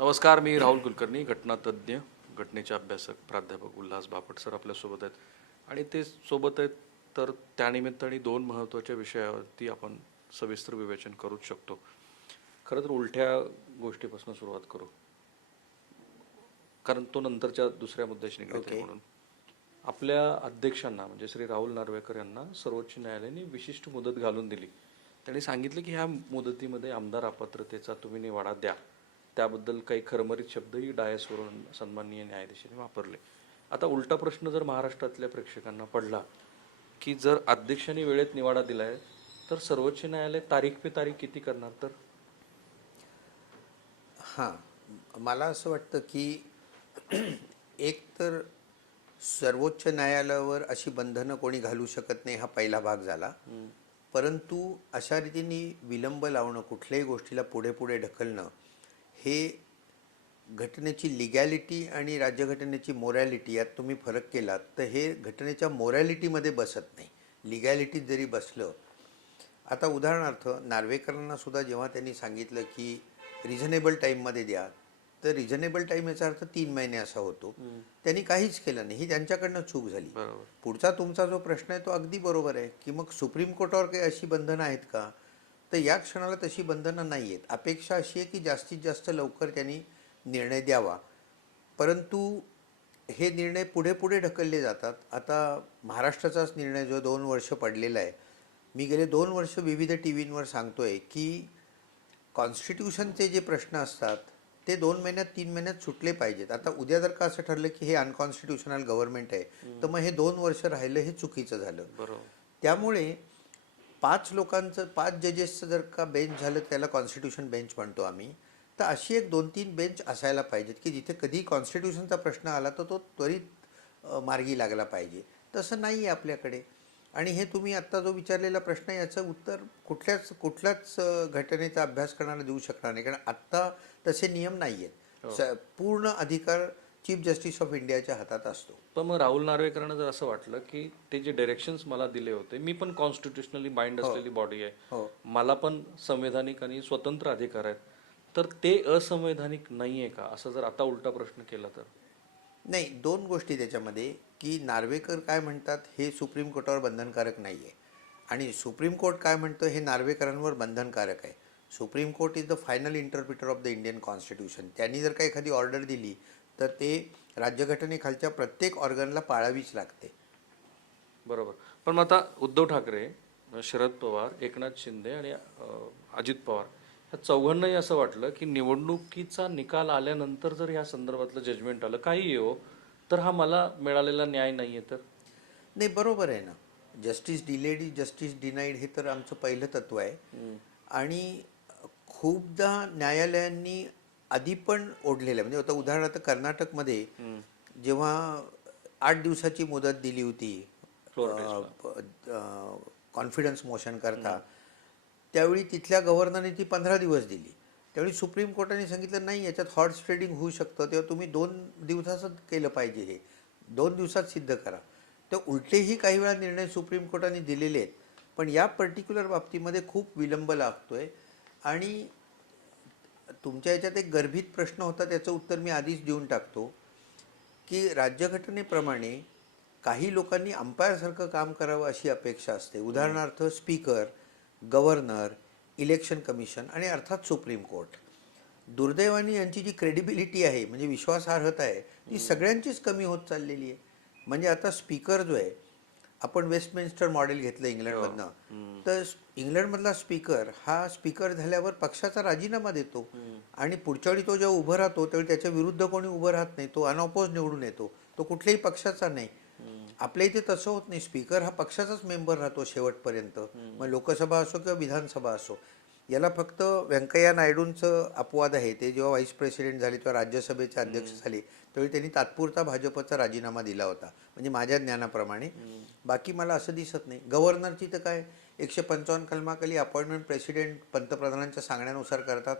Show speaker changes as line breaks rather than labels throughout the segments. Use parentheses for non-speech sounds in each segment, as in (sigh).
नमस्कार मी राहुल कुलकर्णी घटनातज्ञ घटनेचे अभ्यासक प्राध्यापक उल्हास बापट सर आपल्यासोबत आहेत. आणि ते सोबत आहेत तर त्यानिमित्ताने दोन महत्त्वाच्या विषयावरती आपण सविस्तर विवेचन करूच शकतो. खरं तर उलट्या गोष्टीपासून सुरुवात करू. कारण तो नंतरच्या दुसऱ्या मुद्द्याशी आहे
Okay.
म्हणून. आपल्या अध्यक्षांना म्हणजे श्री राहुल नार्वेकर यांना सर्वोच्च न्यायालयाने विशिष्ट मुदत घालून दिली. त्यांनी सांगितलं की ह्या मुदतीमध्ये आमदार अपात्रतेचा तुम्ही निवाडा द्या. त्याबद्दल काही खरमरीत शब्दही डायसवरून सन्माननीय न्यायाधीशांनी वापरले. आता उलटा प्रश्न जर महाराष्ट्रातल्या प्रेक्षकांना पडला की जर अध्यक्षांनी वेळेत निवाडा दिलाय तर सर्वोच्च न्यायालय तारीख पे तारीख किती करणार तर?
हां मला असं वाटतं की एक तर सर्वोच्च न्यायालयावर अशी बंधनं कोणी घालू शकत नाही हा पहिला भाग झाला. परंतु अशा रीतीने विलंब लावणं कुठल्याही गोष्टीला पुढे पुढे ढकलणं हे घटनेची लिगॅलिटी आणि राज्यघटनेची मोरॅलिटी यात तुम्ही फरक केलात तर हे घटनेच्या मोरॅलिटीमध्ये बसत नाही. लिगॅलिटीत जरी बसलं आता उदाहरणार्थ नार्वेकरांना सुद्धा जेव्हा त्यांनी सांगितलं की रिझनेबल टाईममध्ये द्या तर रिझनेबल टाईम याचा अर्थ तीन महिने असा होतो. त्यांनी काहीच केलं नाही. ही त्यांच्याकडनं चूक झाली. पुढचा तुमचा जो प्रश्न आहे तो अगदी बरोबर आहे की मग सुप्रीम कोर्टावर काही अशी बंधनं आहेत का? तर या क्षणाला तशी बंधनं नाही आहेत अपेक्षा अशी आहे की जास्तीत जास्त लवकर त्यांनी निर्णय द्यावा. परंतु हे निर्णय पुढे पुढे ढकलले जातात. आता महाराष्ट्राचाच निर्णय जो दोन वर्ष पडलेला आहे. मी गेले दोन वर्ष विविध टी व्हींवर सांगतोय की कॉन्स्टिट्यूशनचे जे प्रश्न असतात ते दोन महिन्यात तीन महिन्यात सुटले पाहिजेत. आता उद्या जर का असं ठरलं की हे अनकॉन्स्टिट्युशनल गव्हर्नमेंट आहे तर मग हे दोन वर्ष राहिलं हे चुकीचं झालं.
बरोबर.
त्यामुळे पाच लोकांचं पाच जजेसचं जर का बेंच झालं त्याला कॉन्स्टिट्यूशन बेंच म्हणतो आम्ही तर अशी एक दोन तीन बेंच असायला पाहिजेत की जिथे कधी कॉन्स्टिट्यूशनचा प्रश्न आला तर तो त्वरित मार्गी लागला पाहिजे. तसं नाही आहे आपल्याकडे. आणि हे तुम्ही आत्ता जो विचारलेला प्रश्न आहे याचं उत्तर कुठल्याच कुठल्याच घटनेचा अभ्यास करणारा देऊ शकणार नाही. कारण आत्ता तसे नियम नाही आहेत स- पूर्ण अधिकार चीफ जस्टिस ऑफ इंडियाच्या हातात असतो.
पण मग राहुल नार्वेकरांना जर असं वाटलं की ते जे डायरेक्शन्स मला दिले होते मी पण कॉन्स्टिट्युशनली बाइंड असलेली बॉडी आहे.
हो.
मला पण संवैधानिक आणि स्वतंत्र अधिकार आहेत. तर ते असंवैधानिक नाहीये का? असं जर आता उलटा प्रश्न केला तर.
नाही दोन गोष्टी त्याच्यामध्ये की नार्वेकर काय म्हणतात हे सुप्रीम कोर्टावर बंधनकारक नाही आहे आणि सुप्रीम कोर्ट काय म्हणतं हे नार्वेकरांवर बंधनकारक आहे. Supreme court is the final interpreter of the Indian constitution त्यांनी जर का एखादी ऑर्डर दिली तर ते राज्यघटनेखालच्या प्रत्येक ऑर्गनला पाळावीच लागते.
बरोबर. पण मग आता उद्धव ठाकरे शरद पवार एकनाथ शिंदे आणि अजित पवार ह्या चौघांनाही असं वाटलं की निवडणुकीचा निकाल आल्यानंतर जर ह्या संदर्भातलं जजमेंट आलं काही हो तर हा मला मिळालेला न्याय नाहीये तर?
नाही बरोबर आहे ना. जस्टिस डिलेड जस्टिस डिनाईड हे तर आमचं पहिलं तत्व आहे. आणि खूपदा न्यायालयांनी आधी पण ओढलेलं आहे. म्हणजे आता उदाहरणार्थ कर्नाटकमध्ये जेव्हा आठ दिवसाची मुदत दिली होती कॉन्फिडन्स मोशन करता त्यावेळी तिथल्या गव्हर्नरने ती पंधरा दिवस दिली. त्यावेळी सुप्रीम कोर्टाने सांगितलं नाही याच्यात हॉर्स ट्रेडिंग होऊ शकतं. तेव्हा तुम्ही दोन दिवसाचं केलं पाहिजे हे. दोन दिवसात सिद्ध करा. तर उलटेही काही वेळा निर्णय सुप्रीम कोर्टाने दिलेले आहेत. पण या पर्टिक्युलर बाबतीमध्ये खूप विलंब लागतोय. आणि तुमच्या याच्यात एक गर्भित प्रश्न होता त्याचं उत्तर मी आधीच देऊन टाकतो की राज्यघटनेप्रमाणे काही लोकांनी अंपायरसारखं काम करावं अशी अपेक्षा असते. उदाहरणार्थ स्पीकर गव्हर्नर इलेक्शन कमिशन आणि अर्थात सुप्रीम कोर्ट. दुर्दैवाने यांची जी क्रेडिबिलिटी आहे म्हणजे विश्वासार्हता आहे ती सगळ्यांचीच कमी होत चाललेली आहे. म्हणजे आता स्पीकर जो आहे आपण वेस्टमिन्स्टर मॉडेल घेतलं इंग्लंडमधनं. तर इंग्लंडमधला स्पीकर हा स्पीकर झाल्यावर पक्षाचा राजीनामा देतो. आणि पुढच्या वेळी तो जेव्हा उभं राहतो त्यावेळी त्याच्या विरुद्ध कोणी उभं राहत नाही तो अनऑपोज निवडून येतो. तो कुठल्याही पक्षाचा नाही. आपल्या इथे तसं होत नाही. स्पीकर हा पक्षाचाच मेंबर राहतो शेवटपर्यंत. मग लोकसभा असो किंवा विधानसभा असो. याला फक्त व्यंकय्या नायडूंचं अपवाद आहे. ते जेव्हा व्हाईस प्रेसिडेंट झाले किंवा राज्यसभेचे अध्यक्ष झाले त्यावेळी त्यांनी तात्पुरता भाजपचा राजीनामा दिला होता. म्हणजे माझ्या ज्ञानाप्रमाणे. बाकी मला असं दिसत नाही. गव्हर्नरची तर काय? एकशे पंचावन्न कलमाखाली अपॉइंटमेंट प्रेसिडेंट पंतप्रधानांच्या सांगण्यानुसार करतात.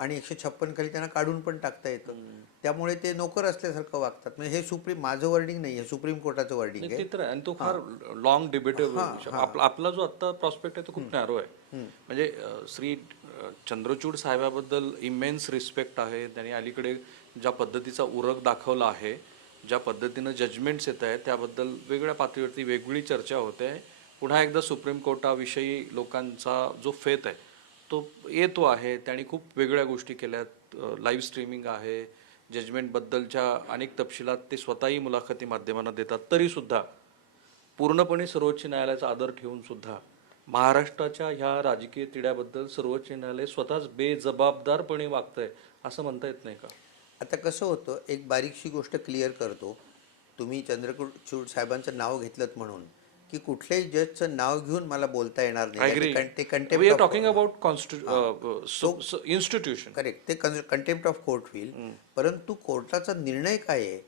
आणि एकशे छप्पन खाली त्यांना काढून पण टाकता येतं. त्यामुळे ते नोकर असल्यासारखं वागतात. म्हणजे हे सुप्रीम माझं वर्डिंग नाही आहे सुप्रीम कोर्टाचं वर्डिंग आहे.
तर आणि तो फार लॉंग डिबेटेबल आपला जो आता प्रॉस्पेक्ट आहे तो खूप नॅरो आहे. म्हणजे श्री चंद्रचूड साहेबाबद्दल इमेन्स रिस्पेक्ट आहे. त्यांनी अलीकडे ज्या पद्धतीचा उरक दाखवला आहे ज्या पद्धतीनं जजमेंट्स येत आहेत त्याबद्दल वेगळ्या पातळीवरती वेगळी चर्चा होते. पुन्हा एकदा सुप्रीम कोर्टाविषयी लोकांचा जो फेत आहे तो येतो आहे त्यांनी खूप वेगळ्या गोष्टी केल्यात. लाईव्ह स्ट्रीमिंग आहे जजमेंटबद्दलच्या अनेक तपशिलात ते स्वतःही मुलाखती माध्यमांना देतात. तरीसुद्धा पूर्णपणे सर्वोच्च न्यायालयाचा आदर ठेवूनसुद्धा महाराष्ट्राच्या ह्या राजकीय तिढ्याबद्दल सर्वोच्च न्यायालय स्वतःच बेजबाबदारपणे वागतंय असं म्हणता येत नाही का?
आता कसं होतं एक बारीकशी गोष्ट क्लिअर करतो. तुम्ही चंद्रचूड साहेबांचं नाव घेतलं म्हणून. की कुठल्याही जजचं नाव घेऊन मला बोलता येणार नाही. ते कं- ते
we are
contempt
talking about institution
correct ते कंटेम्प्ट ऑफ कोर्ट होईल. परंतु कोर्टाचा निर्णय काय आहे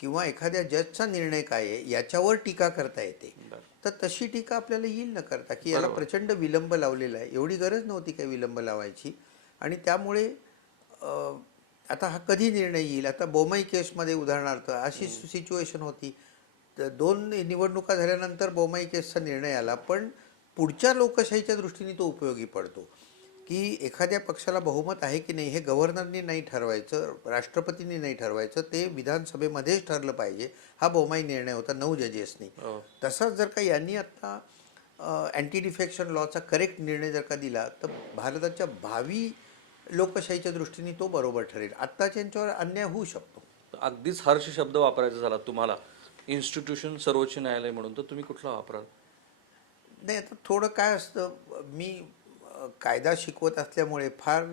किंवा एखाद्या जजचा निर्णय काय आहे याच्यावर टीका करता येते. तर तशी टीका आपल्याला येईल न करता की याला प्रचंड विलंब लावलेला आहे. एवढी गरज नव्हती काही विलंब लावायची. आणि त्यामुळे आता हा कधी निर्णय येईल? आता बोमई केसमध्ये उदाहरणार्थ अशी सिच्युएशन होती. दोन निवडणुका झाल्यानंतर बोमई केसचा निर्णय आला पण पुढच्या लोकशाहीच्या दृष्टीने तो उपयोगी पडतो. की एखाद्या पक्षाला बहुमत आहे की नाही हे गव्हर्नरनी नाही ठरवायचं राष्ट्रपतींनी नाही ठरवायचं ते विधानसभेमध्येच ठरलं पाहिजे हा बोमाई निर्णय होता नऊ जजेसनी. तसाच जर का यांनी आत्ता अँटी डिफेक्शन लॉचा करेक्ट निर्णय जर का दिला तर भारताच्या भावी लोकशाहीच्या दृष्टीने तो बरोबर ठरेल. आत्ताच्या यांच्यावर अन्याय होऊ शकतो.
अगदीच हर्ष शब्द वापरायचा झाला तुम्हाला. इन्स्टिट्यूशन सर्वोच्च न्यायालय म्हणून तर तुम्ही कुठला वापराल?
नाही आता थोडं काय असतं मी कायदा शिकवत असल्यामुळे फार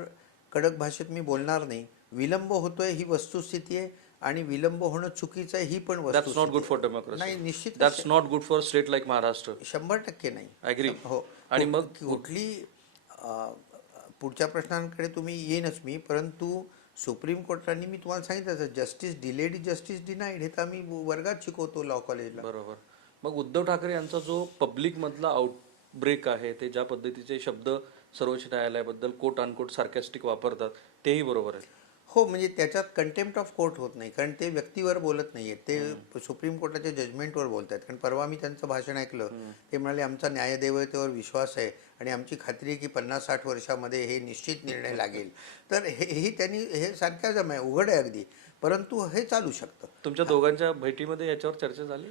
कडक भाषेत मी बोलणार नाही. विलंब होतोय ही वस्तुस्थिती आहे आणि विलंब होणं चुकीचं आहे ही पण
that's not good for democracy
नाही निश्चित
that's not good for state like Maharashtra
शंभर टक्के नाही.
Agree.
हो.
आणि मग-
कुठली पुढच्या प्रश्नांकडे तुम्ही येईनच मी परंतु सुप्रीम कोर्टाने मी तुम्हाला सांगितलं जस्टिस डिलेड जस्टिस डिनाईड हे तर आम्ही वर्गात शिकवतो लॉ. कॉलेजला
बरोबर. मग उद्धव ठाकरे यांचा जो पब्लिक मधला आउटब्रेक आहे ते ज्या पद्धतीचे शब्द सर्वोच्च न्यायालयाबद्दल कोट अनकोट सार्कॅस्टिक वापरतात तेही बरोबर आहे.
हो म्हणजे त्याच्यात कंटेम्प्ट ऑफ कोर्ट होत नाही कारण ते व्यक्तीवर बोलत नाहीये. ते सुप्रीम कोर्टाच्या जजमेंटवर बोलत आहेत कारण परवा मी त्यांचं भाषण ऐकलं ते म्हणाले आमचा न्यायदेवतेवर विश्वास आहे आणि आमची खात्री आहे की पन्नास साठ वर्षामध्ये हे निश्चित निर्णय लागेल. तर हे ही त्यांनी हे सारख्याजम आहे उघड आहे अगदी. परंतु हे चालू शकतं.
तुमच्या दोघांच्या भेटीमध्ये याच्यावर चर्चा झाली?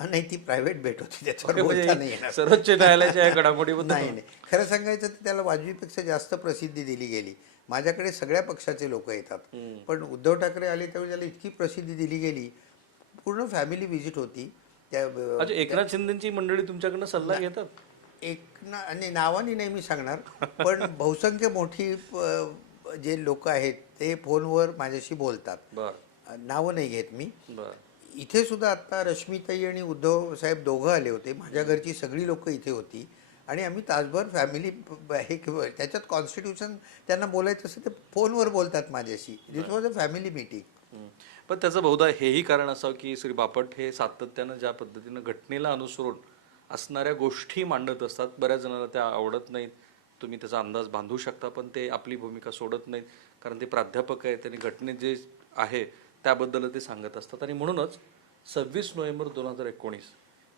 नाही ती प्रायव्हेट भेट होती त्याच्यावर
म्हणजे
बोलता नाही
सर्वोच्च न्यायालयाच्या घडामोडीबद्दल? (laughs)
नाही नाही. खरं सांगायचं तर त्याला वाजवीपेक्षा जास्त प्रसिद्धी दिली गेली. माझ्याकडे सगळ्या पक्षाचे लोक येतात. पण उद्धव ठाकरे आले त्यावेळी त्याला इतकी प्रसिद्धी दिली गेली. पूर्ण फॅमिली व्हिजिट होती. त्या
एकनाथ शिंदेची मंडळी तुमच्याकडनं सल्ला घेतात?
एक ना आणि नावाने नाही मी सांगणार. पण (laughs) बहुसंख्य मोठी जे लोक आहेत ते फोनवर माझ्याशी बोलतात.
बर.
नावं नाही घेत मी.
बर.
इथे सुद्धा आता रश्मीताई आणि उद्धव साहेब दोघं आले होते. माझ्या घरची सगळी लोक इथे होती. आणि आम्ही तासभर फॅमिली हे त्याच्यात कॉन्स्टिट्यूशन त्यांना बोलायचं असेल ते फोनवर बोलतात माझ्याशी. This was a family meeting
पण त्याचं बहुधा हेही कारण असावं की श्री बापट हे सातत्यानं ज्या पद्धतीनं घटनेला अनुसरून असणाऱ्या गोष्टी मांडत असतात. बऱ्याच जणांना त्या आवडत नाहीत. तुम्ही त्याचा अंदाज बांधू शकता पण ते आपली भूमिका सोडत नाहीत. कारण ते प्राध्यापक आहेत त्यांनी घटने जे आहे त्याबद्दल ते सांगत असतात. आणि म्हणूनच सव्वीस नोव्हेंबर दोन हजार एकोणीस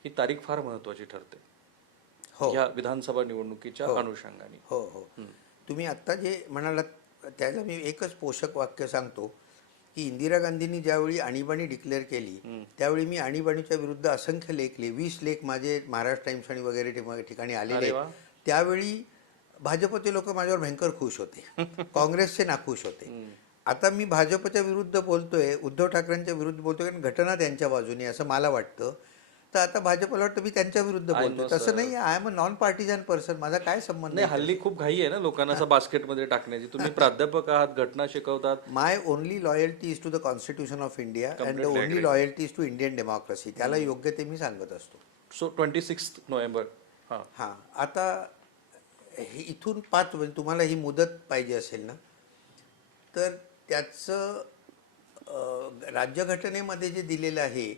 ही तारीख फार महत्त्वाची ठरते.
हो.
या विधानसभा निवडणुकीच्या अनुषंगाने.
हो हो. तुम्ही आत्ता जे म्हणालात त्याला मी एकच पोषक वाक्य सांगतो की इंदिरा गांधींनी ज्यावेळी आणीबाणी डिक्लेअर केली त्यावेळी मी आणीबाणीच्या विरुद्ध असंख्य लेख लिहिले. वीस लेख माझे महाराष्ट्र टाइम्स आणि वगैरे ठिमा- ठिकाणी आलेले.
वा.
त्यावेळी भाजपचे लोक माझ्यावर भयंकर खुश होते. (laughs) काँग्रेसचे नाखुश होते. आता मी भाजपच्या विरुद्ध बोलतोय उद्धव ठाकरेंच्या विरुद्ध बोलतोय कारण घटना त्यांच्या बाजूने असं मला वाटतं. तर आता भाजपला वाटतं मी त्यांच्या विरुद्ध
know,
तसं. नाही I am a non partisan person माझा काय संबंध
नाही हल्ली खूप घाई आहे ना लोकांना असं बास्केटमध्ये टाकण्याची. तुम्ही (laughs) प्राध्यापक आहात घटना शिकवतात.
My only loyalty is to the constitution of India and the only. Loyalty is to Indian democracy त्याला योग्य ते मी सांगत असतो.
So twenty six November. हां.
हां. आता हे इथून पाच म्हणजे तुम्हाला ही मुदत पाहिजे असेल ना तर त्याचं राज्यघटनेमध्ये जे दिलेलं आहे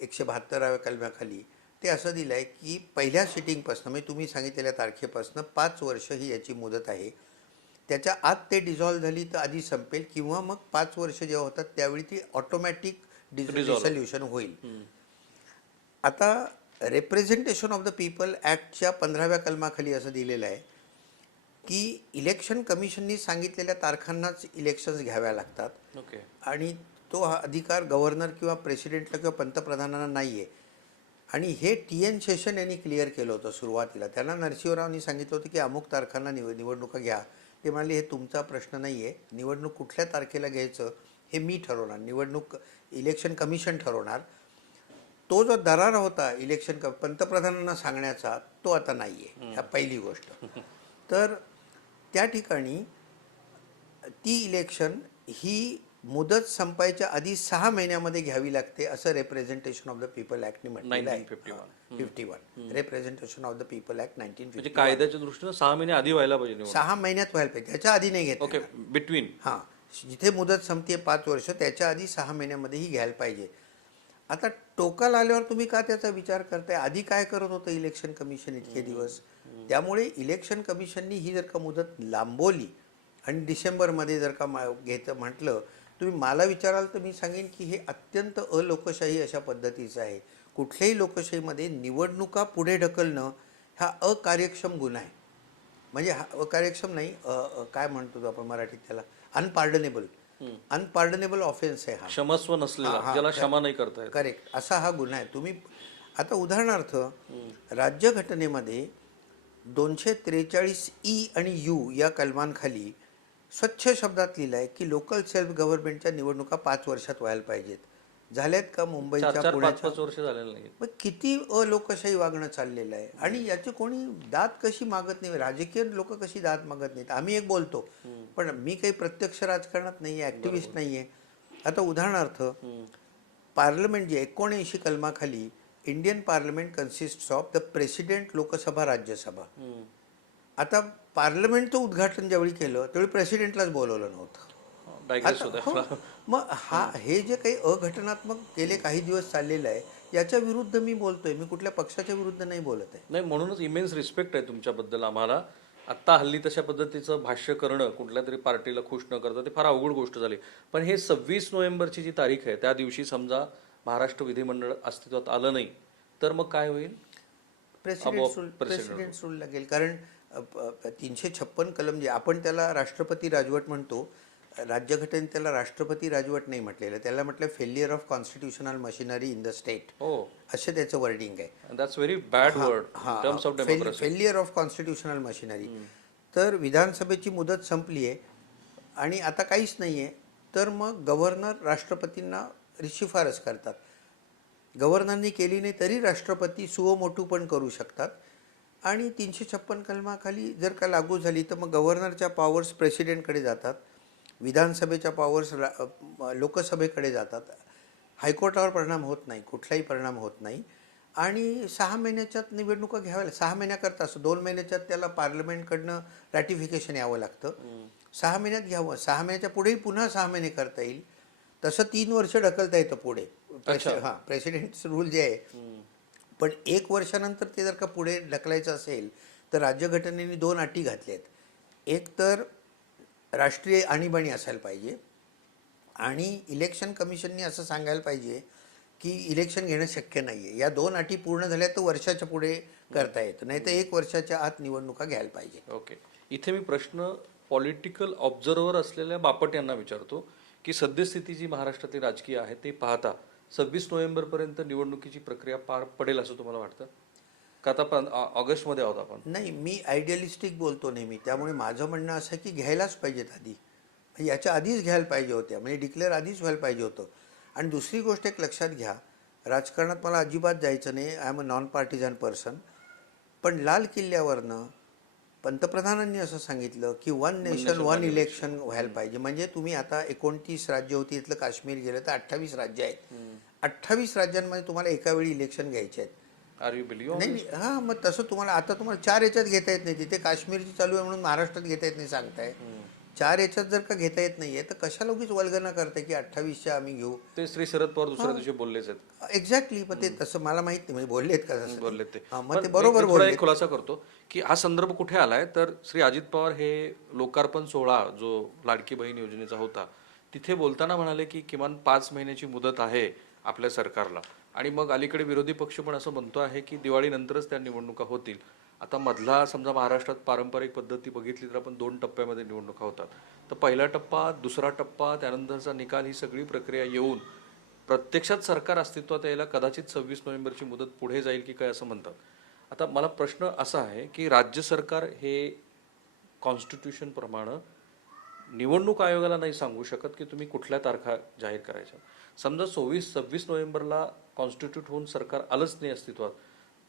एकशे बहात्तराव्या कलमाखाली ते असं दिलं आहे की पहिल्या सिटिंगपासून म्हणजे तुम्ही सांगितलेल्या तारखेपासून पाच वर्ष ही याची मुदत आहे. त्याच्या आत ते डिझॉल्व्ह झाली तर आधी संपेल किंवा मग पाच वर्ष जेव्हा होतात त्यावेळी ती ऑटोमॅटिक डिसोल्युशन होईल. आता रेप्रेझेंटेशन ऑफ द पीपल ॲक्टच्या पंधराव्या कलमाखाली असं दिलेलं आहे की इलेक्शन कमिशननी सांगितलेल्या तारखांनाच इलेक्शन्स घ्याव्या लागतात.
ओके
आणि तो हा अधिकार गव्हर्नर किंवा प्रेसिडेंटला किंवा पंतप्रधानांना नाही आहे आणि हे टी एन शेषन यांनी क्लिअर केलं होतं सुरुवातीला. त्यांना नरसिंहरावनी सांगितलं होतं की अमुक तारखांना निव निवडणुका घ्या. ते म्हणाले हे तुमचा प्रश्न नाही आहे निवडणूक कुठल्या तारखेला घ्यायचं हे मी ठरवणार. निवडणूक इलेक्शन कमिशन ठरवणार. तो जो दरार होता इलेक्शन क पंतप्रधानांना सांगण्याचा तो आता नाही आहे ह्या पहिली गोष्ट. तर त्या ठिकाणी ती इलेक्शन ही मुदत संपायच्या आधी सहा महिन्यामध्ये घ्यावी लागते असं रेप्रेझेंटेशन ऑफ द पीपल ऍक्टने म्हटलेलं आहे.
1951.
Fifty one. Representation of the people act nineteen
म्हणजे कायद्याच्या दृष्टीनं सहा महिने आधी व्हायला पाहिजे
सहा महिन्यात व्हायला पाहिजे त्याच्या आधी नाही घेत
ओके बिटवीन
हां जिथे मुदत संपते पाच वर्ष त्याच्या आधी सहा महिन्यामध्येही घ्यायला पाहिजे. आता टोकाला आल्यावर तुम्ही का त्याचा विचार करताय? आधी काय करत होतं इलेक्शन कमिशन इतके दिवस? त्यामुळे इलेक्शन कमिशननी ही जर का मुदत लांबवली आणि डिसेंबरमध्ये जर का घेतं म्हटलं तुम्ही मला विचाराल तर मी सांगेन की हे अत्यंत अलोकशाही अशा पद्धतीचं आहे. कुठल्याही लोकशाहीमध्ये निवडणुका पुढे ढकलणं हा अकार्यक्षम गुन्हा आहे. म्हणजे हा अकार्यक्षम नाही काय म्हणतो आपण मराठीत त्याला? अनपार्डनेबल अनपार्डनेबल ऑफेन्स आहे हा.
क्षमस्व नसलेला ज्याला क्षमा नाही करता
करेक्ट असा हा गुन्हा आहे. तुम्ही आता उदाहरणार्थ राज्यघटनेमध्ये दोनशे त्रेचाळीस ई आणि यू या कलमांखाली स्वच्छ शब्दात लिहिलं आहे की लोकल सेल्फ गव्हर्नमेंटच्या निवडणुका पाच वर्षात व्हायला पाहिजेत. झाल्यात का मुंबईच्या पुण्याच्या?
वर्ष झालेलं नाही
मग किती अलोकशाही वागणं चाललेलं आहे? आणि याची कोणी दात कशी मागत नाही? राजकीय लोक कशी दात मागत नाहीत? आम्ही एक बोलतो पण मी काही प्रत्यक्ष राजकारणात नाही आहे ॲक्टिव्हिस्ट नाही आहे आता उदाहरणार्थ पार्लमेंट जे एकोणऐंशी कलमाखाली Indian parliament consist of the president Lok Sabha Rajya Sabha. आता पार्लमेंटचं उद्घाटन ज्यावेळी केलं त्यावेळी प्रेसिडेंटलाच बोलवलं नव्हतं. हो. मग हा हे जे काही अघटनात्मक गेले काही दिवस चाललेलं आहे याच्या विरुद्ध मी बोलतोय मी कुठल्या पक्षाच्या विरुद्ध नाही बोलत आहे.
नाही म्हणूनच इमेन्स रिस्पेक्ट आहे तुमच्याबद्दल आम्हाला. आत्ता हल्ली तशा पद्धतीचं भाष्य करणं कुठल्या तरी पार्टीला खुश न करता ते फार अवघड गोष्ट झाली. पण हे सव्वीस नोव्हेंबरची जी तारीख आहे त्या दिवशी समजा महाराष्ट्र विधिमंडळ अस्तित्वात आलं नाही तर मग काय होईल?
प्रेसिडेंट प्रेसिडेंट रूल लागेल कारण तीनशे छप्पन कलम जे आपण त्याला राष्ट्रपती राजवट म्हणतो राज्यघटनेत त्याला राष्ट्रपती राजवट नाही म्हटलेलं. त्याला म्हटलं failure of constitutional machinery in the state असे त्याचं वर्डिंग आहे.
That's very bad word terms of democracy
failure of constitutional machinery तर विधानसभेची मुदत संपली आहे आणि आता काहीच नाही आहे तर मग गव्हर्नर राष्ट्रपतींना शिफारस करतात. गव्हर्नरनी केली नाही तरी राष्ट्रपती सुओ मोठू पण करू शकतात. आणि तीनशे छप्पन कलमाखाली जर का लागू झाली तर मग गव्हर्नरच्या पॉवर्स प्रेसिडेंटकडे जातात. विधानसभेच्या पॉवर्स लोकसभेकडे जातात. हायकोर्टावर परिणाम होत नाही कुठलाही परिणाम होत नाही. आणि सहा महिन्याच्यात निवडणुका घ्याव्या सहा महिन्याकरता असं दोन महिन्याच्यात त्याला पार्लमेंटकडनं रॅटिफिकेशन यावं लागतं. सहा महिन्यात घ्यावं. सहा महिन्याच्या पुढेही पुन्हा सहा महिने करता येईल. तसं तीन वर्ष ढकलता येतं पुढे. हां प्रेसिडेंट रूल जे आहे. पण एक वर्षानंतर ते जर का पुढे ढकलायचं असेल तर राज्यघटनेने दोन अटी घातल्या आहेत एक तर राष्ट्रीय आणीबाणी असायला पाहिजे आणि इलेक्शन कमिशनने असं सांगायला पाहिजे की इलेक्शन घेणं शक्य नाही आहे या दोन अटी पूर्ण झाल्या तर वर्षाच्या पुढे करता येतं. नाही तर एक वर्षाच्या आत निवडणुका घ्यायला पाहिजे.
ओके. इथे मी प्रश्न पॉलिटिकल ऑब्झर्वर असलेल्या बापट यांना विचारतो की सद्यस्थिती जी महाराष्ट्रातली राजकीय आहे ते पाहता सव्वीस नोव्हेंबरपर्यंत निवडणुकीची प्रक्रिया पार पडेल असं तुम्हाला वाटतं? का आता ऑ- ऑगस्टमध्ये आहोत आपण.
नाही मी आयडियलिस्टिक बोलतो नेहमी. त्यामुळे माझं म्हणणं असं आहे की घ्यायलाच पाहिजेत आधी. म्हणजे याच्या आधीच घ्यायला पाहिजे होत्या. म्हणजे डिक्लेअर आधीच व्हायला पाहिजे होतं. आणि दुसरी गोष्ट एक लक्षात घ्या. राजकारणात मला अजिबात जायचं नाही. I am a non partisan person पण लाल किल्ल्यावरनं पंतप्रधानांनी असं सांगितलं की वन नेशन वन इलेक्शन व्हायला पाहिजे. म्हणजे तुम्ही आता एकोणतीस राज्य होती इथलं काश्मीर गेलं तर अठ्ठावीस राज्य आहेत. अठ्ठावीस राज्यांमध्ये तुम्हाला एका वेळी इलेक्शन घ्यायचे आहेत.
आर यू बिलिव्ह
नाही नाही हां मग तसं तुम्हाला आता तुम्हाला चार याच्यात घेता येत नाही. तिथे काश्मीरची चालू आहे म्हणून महाराष्ट्रात घेता येत नाही सांगताय. चार याच्यात जर का घेता येत नाहीये तर कशाला उगीच वल्गना करताय की अठ्ठावीसच्या आम्ही घेऊ?
ते श्री शरद पवार दुसऱ्या दिवशी बोललेच आहेत.
एक्झॅक्टली पण ते तसं मला माहीत नाही म्हणजे बोललेत का तसं?
बोलले ते.
हां, मग
पण
ते बरोबर
मी थोडा
बोलले
एक खुलासा करतो की हा संदर्भ कुठे आलाय? तर श्री अजित पवार हे लोकार्पण सोहळा जो लाडकी बहीण योजनेचा होता तिथे बोलताना म्हणाले की किमान पाच महिन्याची मुदत आहे आपल्या सरकारला. आणि मग अलीकडे विरोधी पक्ष पण असं म्हणतो आहे की दिवाळीनंतरच त्या निवडणुका होतील. आता मधला समजा महाराष्ट्रात पारंपरिक पद्धती बघितली तर आपण दोन टप्प्यामध्ये निवडणुका होतात. तर पहिला टप्पा दुसरा टप्पा त्यानंतरचा निकाल ही सगळी प्रक्रिया येऊन प्रत्यक्षात सरकार अस्तित्वात यायला कदाचित सव्वीस नोव्हेंबरची मुदत पुढे जाईल की काय असं म्हणतात. आता मला प्रश्न असा आहे की राज्य सरकार हे कॉन्स्टिट्यूशनप्रमाणे निवडणूक आयोगाला नाही सांगू शकत की तुम्ही कुठल्या तारखा जाहीर करायच्या? समजा सव्वीस सव्वीस नोव्हेंबरला कॉन्स्टिट्यूट होऊन सरकार आलंच नाही अस्तित्वात.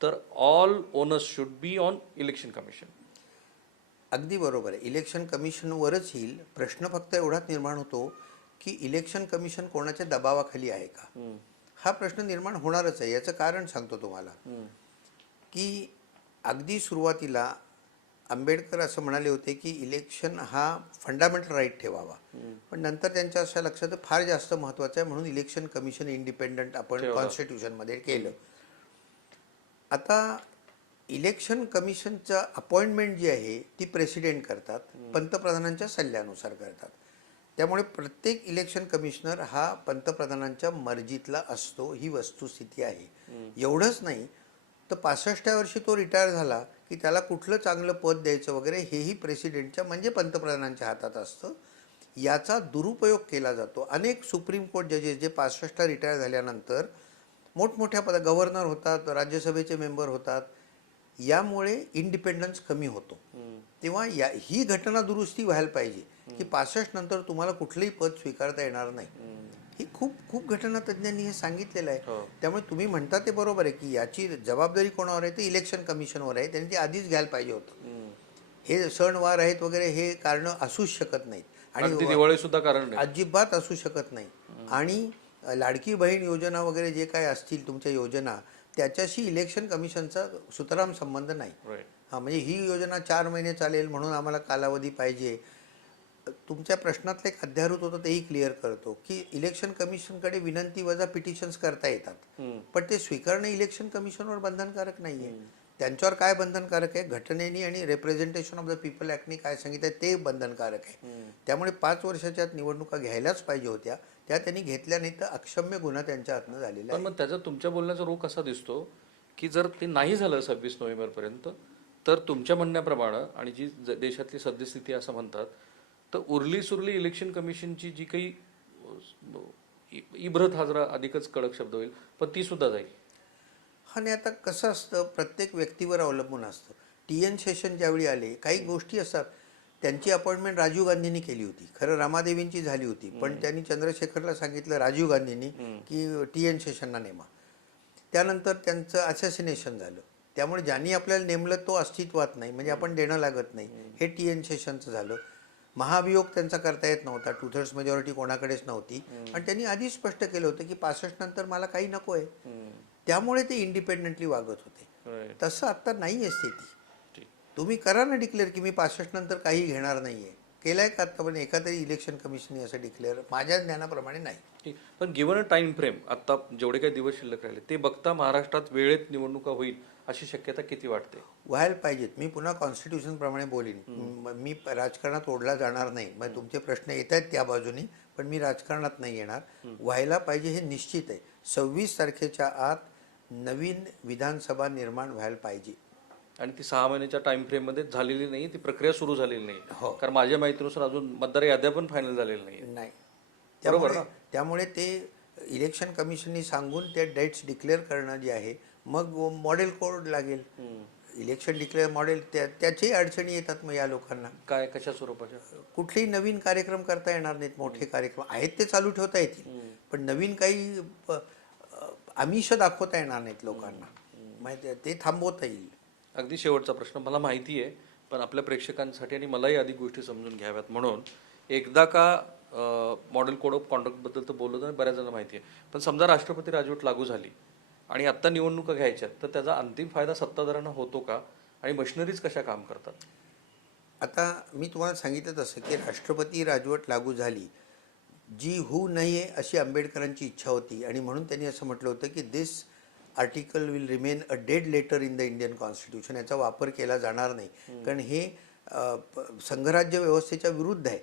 तर all owners should be on election commission
अगदी बरोबर आहे. इलेक्शन कमिशनवरच येईल. प्रश्न फक्त एवढाच निर्माण होतो की इलेक्शन कमिशन कोणाच्या दबावाखाली आहे का? हा प्रश्न निर्माण होणारच आहे. याचं कारण सांगतो तुम्हाला. की अगदी सुरुवातीला आंबेडकर असं म्हणाले होते की इलेक्शन हा फंडामेंटल राईट ठेवावा. पण नंतर त्यांच्या अशा लक्षात फार जास्त महत्त्वाचं आहे म्हणून इलेक्शन कमिशन इंडिपेंडंट आपण. कॉन्स्टिट्यूशनमध्ये केलं. आता इलेक्शन कमिशनचं अपॉइंटमेंट जी आहे ती प्रेसिडेंट करतात पंतप्रधानांच्या सल्ल्यानुसार करतात. त्यामुळे प्रत्येक इलेक्शन कमिशनर हा पंतप्रधानांच्या मर्जीतला असतो ही वस्तुस्थिती आहे. एवढंच नाही तर पासष्टव्या वर्षी तो रिटायर झाला की त्याला कुठलं चांगलं पद द्यायचं वगैरे हेही प्रेसिडेंटच्या म्हणजे पंतप्रधानांच्या हातात असतं. याचा दुरुपयोग केला जातो. अनेक सुप्रीम कोर्ट जजेस जे पासष्टला रिटायर झाल्यानंतर मोठमोठ्या पदा गव्हर्नर होतात राज्यसभेचे मेंबर होतात. यामुळे इंडिपेंडन्स कमी होतो. तेव्हा या ही घटना दुरुस्ती व्हायला पाहिजे की पासष्ट नंतर तुम्हाला कुठलंही पद स्वीकारता येणार नाही. ही खूप खूप घटना तज्ज्ञांनी हे सांगितलेलं आहे.
हो.
त्यामुळे तुम्ही म्हणता ते बरोबर आहे की याची जबाबदारी कोणावर आहे ते इलेक्शन कमिशनवर आहे. त्यांनी ती आधीच घ्यायला पाहिजे होतं. हे सणवार आहेत वगैरे हे कारणं असूच शकत नाहीत.
अगदी दिवाळी सुद्धा कारण
अजिबात असू शकत नाही. आणि लाडकी बहीण योजना वगैरे जे काय असतील तुमच्या योजना त्याच्याशी इलेक्शन कमिशनचा सुतराम संबंध नाही. हा म्हणजे ही योजना चार महिने चालेल म्हणून आम्हाला कालावधी पाहिजे. तुमच्या प्रश्नातलं एक अध्यारूत होतं तेही क्लिअर करतो की इलेक्शन कमिशनकडे विनंती वजा पिटिशन्स करता येतात. पण ते स्वीकारणं इलेक्शन कमिशनवर बंधनकारक नाही आहे त्यांच्यावर काय बंधनकारक आहे? घटनेनी आणि रिप्रेझेंटेशन ऑफ द पीपल ॲक्टनी काय सांगितलं ते बंधनकारक आहे. त्यामुळे पाच वर्षाच्या आत निवडणुका घ्यायलाच पाहिजे होत्या. त्या त्यांनी घेतल्या नाही तर अक्षम्य गुन्हा त्यांच्या हातनं झालेला
पण
आहे.
मग त्याचा तुमच्या बोलण्याचा रोख असा दिसतो की जर ते नाही झालं सव्वीस नोव्हेंबरपर्यंत तर तुमच्या म्हणण्याप्रमाणे आणि जी देशातली सद्यस्थिती असं म्हणतात तर उरली सुरली इलेक्शन कमिशनची जी काही इब्रत हा जरा अधिकच कडक शब्द होईल पण ती सुद्धा जाईल.
आणि आता कसं असतं प्रत्येक व्यक्तीवर अवलंबून असतं. टी एन शेषन ज्यावेळी आले काही गोष्टी असतात. त्यांची अपॉइंटमेंट राजीव गांधींनी केली होती. खरं रामादेवींची झाली होती. पण त्यांनी चंद्रशेखरला सांगितलं राजीव गांधींनी की टी एन शेषनना नेमा. त्यानंतर त्यांचं असॅसिनेशन झालं. त्यामुळे ज्यांनी आपल्याला नेमलं तो अस्तित्वात नाही. म्हणजे आपण देणं लागत नाही. हे टी एन शेषनचं झालं. महाभियोग त्यांचा करता येत नव्हता. टू थर्ड्स मेजॉरिटी कोणाकडेच नव्हती. आणि त्यांनी आधीच स्पष्ट केलं होतं की पासष्ट नंतर मला काही नको आहे त्यामुळे ते इंडिपेंडेंटली वागत होते. तसं आता नाही आहे स्थिती. तुम्ही करा ना डिक्लेअर की मी पासष्ट नंतर काही घेणार नाही आहे केलं का आता पण एका तरी इलेक्शन कमिशनने असं डिक्लेअर माझ्या ज्ञानाप्रमाणे नाही.
पण गिवन अ टाइम फ्रेम आता जेवढे काही दिवस शिल्लक राहिले ते बघता महाराष्ट्रात वेळेत निवडणुका होईल अशी शक्यता किती वाटते?
व्हायला पाहिजेत. मी पुन्हा कॉन्स्टिट्यूशन प्रमाणे बोलीन. म- राजकारणात ओढला जाणार नाही. मग तुमचे प्रश्न येत आहेत त्या बाजूनी पण मी राजकारणात नाही येणार. व्हायला पाहिजे हे निश्चित आहे. सव्वीस तारखेच्या आत नवीन विधानसभा निर्माण व्हायला पाहिजे.
आणि ती सहा महिन्याच्या टाइम फ्रेममध्ये झालेली नाही ती प्रक्रिया सुरू झालेली नाही.
हो.
कारण माझ्या माहितीनुसार अजून मतदार याद्या पण फायनल झालेल्या नाही
नाही.
बरोबर
त्यामुळे त्यामुळे ते इलेक्शन कमिशननी सांगून त्या डेट्स डिक्लेअर करणं जे आहे मग मॉडेल कोड लागेल. इलेक्शन डिक्लेअर मॉडेल त्या त्याच्याही अडचणी येतात मग या लोकांना.
काय कशा स्वरूपाच्या?
कुठलेही नवीन कार्यक्रम करता येणार नाहीत मोठे कार्यक्रम आहेत ते चालू ठेवता येतील. पण नवीन काही आमिष दाखवता येणार नाहीत लोकांना. माहिती आहे, ते थांबवता येईल.
अगदी शेवटचा प्रश्न मला माहिती आहे पण आपल्या प्रेक्षकांसाठी आणि मलाही अधिक गोष्टी समजून घ्याव्यात. म्हणून एकदा का मॉडेल कोड ऑफ कॉन्डक्टबद्दल तर बोललो तर बऱ्याच जणांना माहिती आहे. पण समजा राष्ट्रपती राजवट लागू झाली आणि आत्ता निवडणुका घ्यायच्या तर त्याचा अंतिम फायदा सत्ताधाऱ्यांना होतो का? आणि मशिनरीज कशा काम करतात?
आता मी तुम्हाला सांगितलं तसं की राष्ट्रपती राजवट लागू झाली जी होऊ नये अशी आंबेडकरांची इच्छा होती. आणि म्हणून त्यांनी असं म्हटलं होतं की this article will remain a dead letter in the Indian constitution याचा वापर केला जाणार नाही. कारण हे संघराज्य व्यवस्थेच्या विरुद्ध आहे.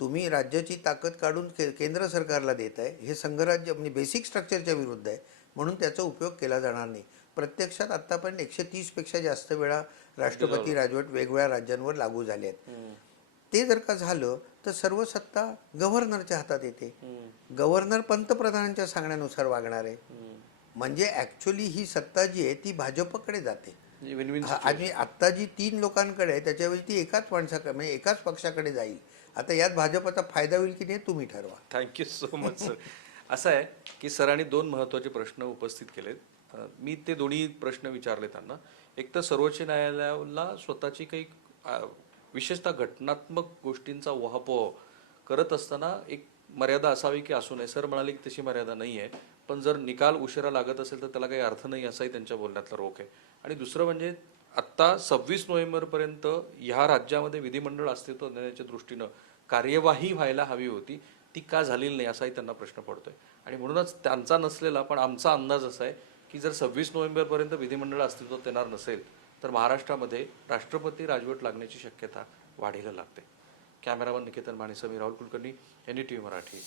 तुम्ही राज्याची ताकद काढून के केंद्र सरकारला देत आहे. हे संघराज्य म्हणजे बेसिक स्ट्रक्चरच्या विरुद्ध आहे. म्हणून त्याचा उपयोग केला जाणार नाही. प्रत्यक्षात आत्तापर्यंत एकशे तीसपेक्षा जास्त वेळा राष्ट्रपती राजवट वेगवेगळ्या राज्यांवर लागू झाले आहेत. ते जर का झालं तर सर्व सत्ता गव्हर्नरच्या हातात येते. गव्हर्नर पंतप्रधानांच्या सांगण्यानुसार वागणार आहे. म्हणजे ऍक्च्युली ही सत्ता जी आहे ती भाजपकडे जाते. हा, आणि आत्ता जी तीन लोकांकडे आहे त्याच्यावेळी ती एकाच माणसाकडे म्हणजे एकाच पक्षाकडे जाईल. आता यात भाजपचा फायदा होईल की नाही तुम्ही ठरवा.
थँक्यू सो मच सर असं आहे की सरांनी दोन महत्त्वाचे प्रश्न उपस्थित केलेत. मी ते दोन्ही प्रश्न विचारले त्यांना. एक तर सर्वोच्च न्यायालयाला स्वतःची काही विशेषतः घटनात्मक गोष्टींचा वहापोह करत असताना एक मर्यादा असावी की असू नये. सर म्हणाले की तशी मर्यादा नाही आहे पण जर निकाल उशिरा लागत असेल तर त्याला काही अर्थ नाही असाही त्यांच्या बोलण्यातला रोख आहे. आणि दुसरं म्हणजे आत्ता सव्वीस नोव्हेंबरपर्यंत ह्या राज्यामध्ये विधिमंडळ अस्तित्व देण्याच्या दृष्टीनं कार्यवाही व्हायला हवी होती. ती का झालेली नाही असाही त्यांना प्रश्न पडतोय. आणि म्हणूनच त्यांचा नसलेला पण आमचा अंदाज असा आहे की जर सव्वीस नोव्हेंबरपर्यंत विधिमंडळ अस्तित्वात येणार नसेल तर महाराष्ट्रामध्ये राष्ट्रपती राजवट लागण्याची शक्यता वाढीला लागते. Cameraman Niketan Mane Samir Rahul Kulkarni N T V Marathi.